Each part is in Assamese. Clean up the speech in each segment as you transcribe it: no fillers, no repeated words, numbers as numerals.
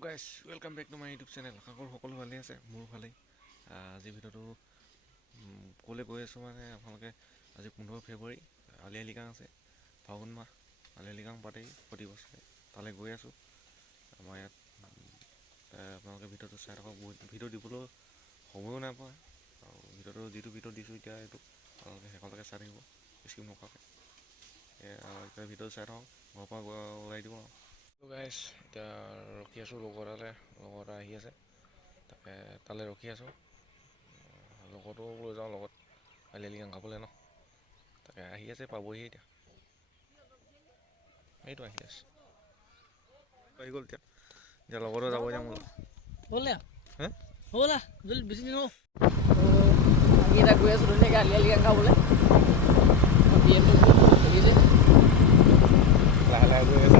Hello' guys welcome back to my YouTube channel. আশা কৰোঁ সকলো ভালেই আছে, মোৰ ভালেই। আজি ভিডিঅ'টো ক'লৈ গৈ আছোঁ মানে আপোনালোকে আজি 15 ফেব্ৰুৱাৰী আলি আই লৃগাং আছে, ফাগুন মাহ আলি আই লৃগাং পাতেই প্ৰতি বছৰে। তালৈ গৈ আছোঁ। আমাৰ ইয়াত আপোনালোকে ভিডিঅ'টো চাই থাকক। ভিডিঅ' দিবলৈ সময়ো নাপায় আৰু ভিডিঅ'টো যিটো ভিডিঅ' দিছোঁ এতিয়া এইটো আপোনালোকে শেষলৈকে চাই থাকিব স্কিপ নকৰাকৈ। এতিয়া ভিডিঅ'টো চাই থাকক, ঘৰৰ পৰা ওলাই দিব আৰু। গাইজ এতিয়া ৰখি আছোঁ লগৰ এটা আহি আছে, তাকে তালৈ ৰখি আছোঁ। লগৰটো লৈ যাওঁ লগত আলি আই লৃগাং খাবলৈ ন, তাকে আহি আছে, পাবহি এতিয়া। এইটো আহি আছে, আহি গ'ল। এতিয়া লগৰটো যাব এতিয়া মোৰ ব'লা জলদি বেছি দিন আমি এটা গৈ আছোঁ ধুনীয়াকৈ আলি আই লৃগাং খাবলৈ। লাহে লাহে গৈ আছে,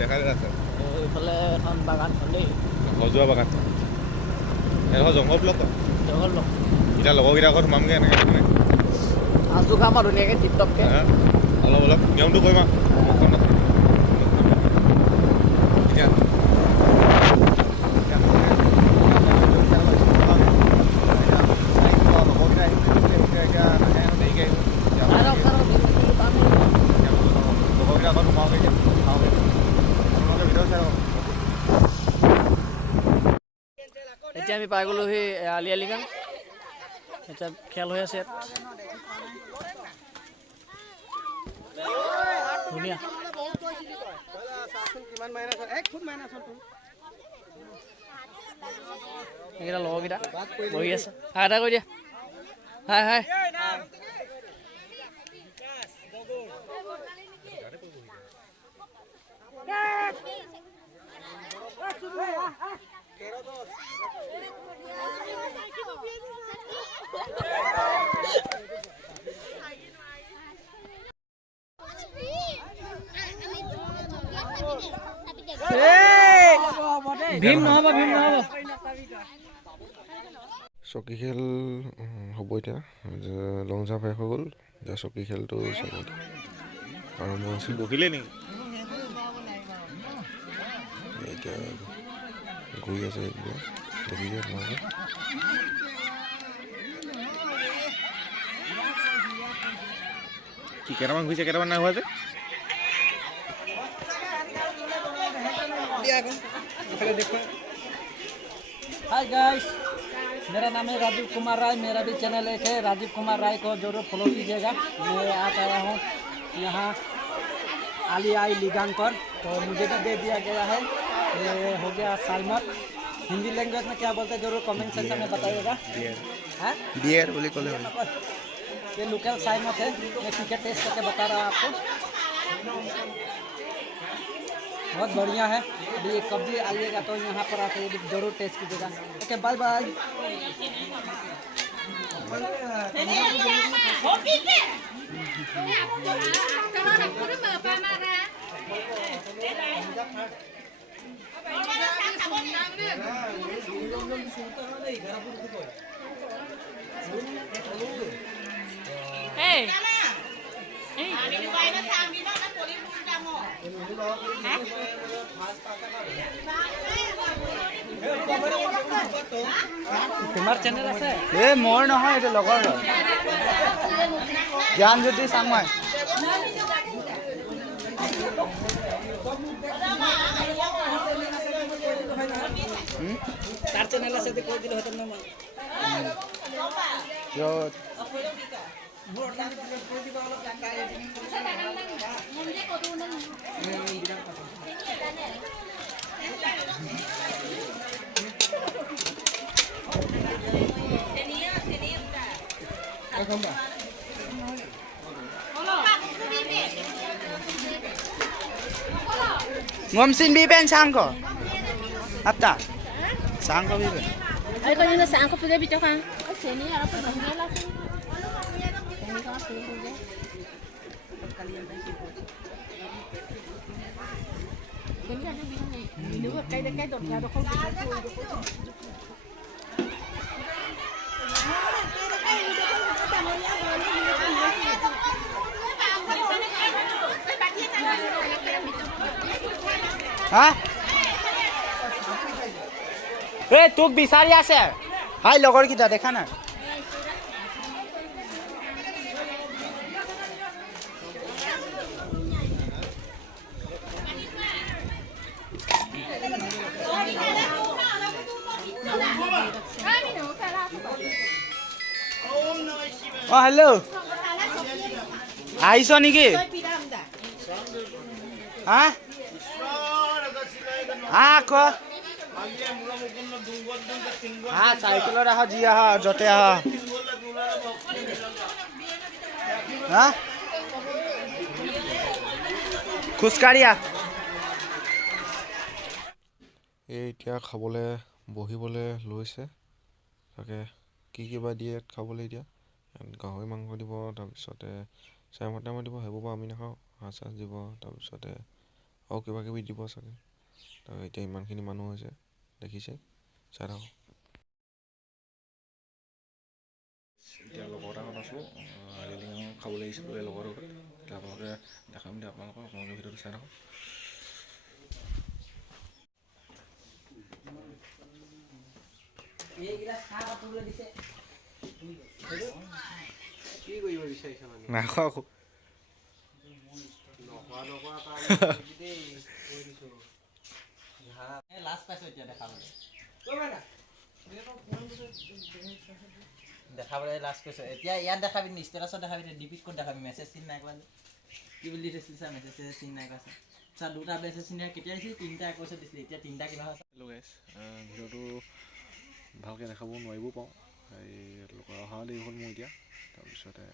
দেখাই আছে এইফালে এখন বাগানখন দেই, সজোৱা বাগান। এইডোখৰ জংঘল ব্লক। জংঘল লগ এতিয়া লগৰকেইটা আকৌ সোমামগৈ এনেকৈ মানে আজু খাম আৰু ধুনীয়াকৈ টিপ টপকৈ। অলপ অলপ নিয়মটো কৰিম আৰু এতিয়া এতিয়া আমি পাই গ'লোঁ সেই আলি আই লৃগাং। এতিয়া খেল হৈ আছে ইয়াত, ধুনীয়া। এইকেইটা লগৰকেইটা বহি আছে, হাই এটা কৰি দিয়া, হাই হাই। ভীম নহ'ব, ভীম নহ'ব। চকী খেল হ'ব এতিয়া। লং জাম্প শেষ হৈ গ'ল, এতিয়া চকী খেলটো আৰম্ভ হৈছে। বহিলে নেকি এতিয়া ঘূৰি আছে, দেখিছে আপোনালোকে। কি কেইটামান ঘূৰিছে, কেইটামান নাই হোৱা যে। हाय गाइस, मेरा नाम है राजीव कुमार राय। मेरा भी चैनल एक है, राजीव कुमार राय को जरूर फॉलो कीजिएगा। मैं आज आया हूँ यहाँ आली आई लृगांग पर, तो मुझे भी दे दिया गया है। ये हो गया साइमर। हिंदी लैंग्वेज में क्या बोलते हैं जरूर कमेंट सेक्शन में बताइएगा। बियर बोले कॉल ये लोकल साइमर है, मैं क्रिकेट टेस्ट करके बता रहा हूँ आपको। बहुत बढ़िया है। अभी कभी आइएगा तो यहाँ पर आकर जरूर टेस्ट कीजिएगा। Okay, bye bye. তোমাৰ চেনেল আছে? মোৰ নহয়, এইটো লগৰ জ্ঞানজ্যোতি চাংমাই। তাৰ চেনেল আছে যে কৈ দিলে হয়তো মই Ngomsin biben sangko. Atta. Sangko biben. Ay ko yung nasa angkop na bitaw ka. Ay sini harap ko bang nila sini. Kami ka sini ko. Ganda na bilang eh. Inuwa kay na kay dot gado ko. Hah? এই তোক বিচাৰি আছে হাই লগৰকেইটা দেখা নাই অ হেল্ল' আহিছ নেকি হা আহ চাইকেলত আহ যি আহ য'তে আহ হা খোজকাঢ়ি আহ এই এতিয়া খাবলৈ বহিবলৈ লৈছে তাকে কি কিবা দিয়ে খাবলৈ এতিয়া গাহৰি মাংস দিব তাৰপিছতে চাইমদ টাইমত দিব সেইবোৰ পৰা আমি নাখাওঁ সাজ দিব তাৰপিছতে আৰু কিবা কিবি দিব চাগে তাৰ এতিয়া ইমানখিনি মানুহ হৈছে দেখিছে চাই থাকক এতিয়া লগৰ এটা ঘৰত আছোঁ আলিলিঙ খাবলৈ আহিছিলোঁ এই লগৰটোৰ ঘৰত এতিয়া আপোনালোকে দেখাম দিয়া আপোনালোকক ভিডিঅ'টো চাই থাকক নাখাওঁ আকৌ দেখাবলৈ লাষ্ট কৈছো এতিয়া ইয়াত দেখাবি ষ্টেটাছত দেখাবি ডিপিত ক'ত দেখাবি মেছেজ চিন নাই কৰা কি বুলি দিছিলি চা মেছেজ চিন নাই কৰা চা দুটা মেছেজ চিন কেতিয়া দিছিলি 3টা 21 দিছিলি এতিয়া 3টা কিবা হৈছে হেল্ল' গাইছ ভিডিঅ'টো ভালকৈ দেখাব নোৱাৰিবও পাৰোঁ এই অহা দেৰি হ'ল মোৰ এতিয়া তাৰপিছতে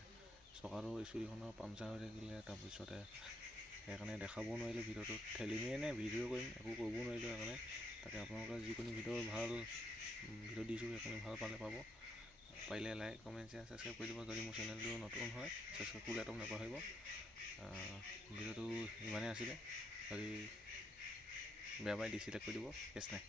চকাটো স্কুটিখনৰ পামচাৰ হৈ থাকিলে তাৰপিছতে সেইকাৰণে দেখাবও নোৱাৰিলোঁ ভিডিঅ'টো ঠেলিমেই নে ভিডিঅ' কৰিম একো কৰিবও নোৱাৰিলোঁ সেইকাৰণে তাকে আপোনালোকে যিকোনো ভিডিঅ' ভাল ভিডিঅ' দিছোঁ সেইখিনি ভাল পালে পাব পাৰিলে লাইক কমেণ্ট শ্বেয়াৰ ছাবস্ক্ৰাইব কৰি দিব যদি মোৰ চেনেলটো নতুন হয় ছাবস্ক্ৰাইব কৰি একদম নাপাহৰিব ভিডিঅ'টো ইমানেই আছিলে যদি বেয়া পাই ডিছলাইক কৰি দিব কেছ নাই